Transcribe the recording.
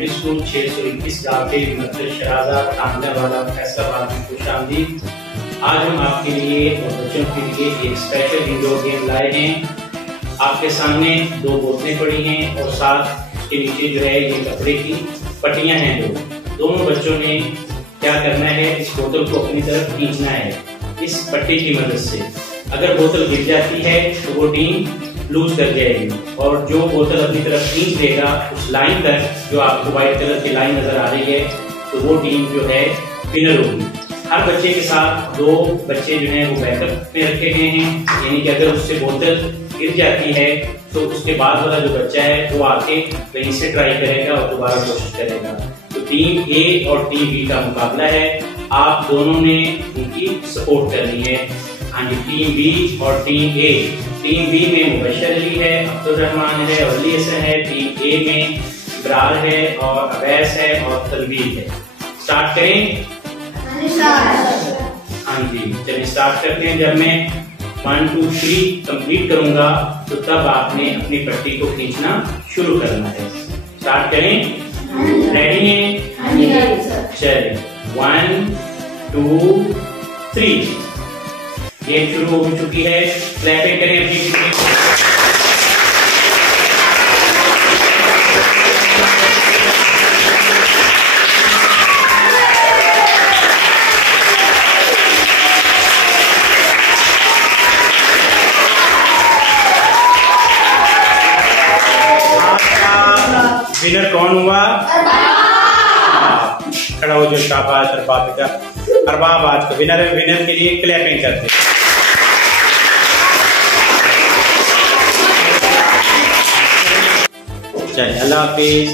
Secondary school 621 गाँव मरकज शराजा कांगड़ावाला फैसलाबाद में खुशामदीद। आज हम आपके लिए और बच्चों के लिए एक स्पेशल इंडोर गेम लाए हैं। आपके सामने 2 बोतलें पड़ी हैं और साथ उसके नीचे जो है ये कपड़े की पट्टियां हैं। दोनों बच्चों ने क्या करना है, इस बोतल को अपनी तरफ खींचना है इस पट्टी की मदद से। अगर बोतल गिर जाती है तो वो टीम लूज कर जाएगी और जो बोतल अपनी तरफ खींच देगा उस लाइन तक, जो आपको व्हाइट कलर की लाइन नजर आ रही है, तो वो टीम जो है विनर होगी। हर बच्चे के साथ 2 बच्चे जो हैं वो बैकअप में रखे गए हैं, यानी कि अगर उससे बोतल गिर जाती है तो उसके बाद वाला जो बच्चा है वो आके वहीं से ट्राई करेगा और दोबारा कोशिश करेगा। तो टीम ए और टीम बी का मुकाबला है, आप दोनों ने उनकी सपोर्ट करनी है। हाँ जी, टीम बी और टीम ए। टीम बी में मुबशर अली है, अब्दुल रहमान है और अली हसन है। टीम ए में इब्रार है और अवैस है और तनवीर है। स्टार्ट करें? हाँ जी, चलिए स्टार्ट करते हैं। जब मैं 1 2 3 कंप्लीट करूंगा तो तब आपने अपनी पट्टी को खींचना शुरू करना है। स्टार्ट करें? रेडी हैं? चलिए 1 2 3। गेम शुरू हो चुकी है। क्लैपिंग करें अपनी। विनर कौन हुआ? खड़ा हो जो, शाबाश अरबाब का। अरबाब आज का विनर है। विनर के लिए क्लैपिंग करते हैं। चलिए, अल्लाह हाफिज।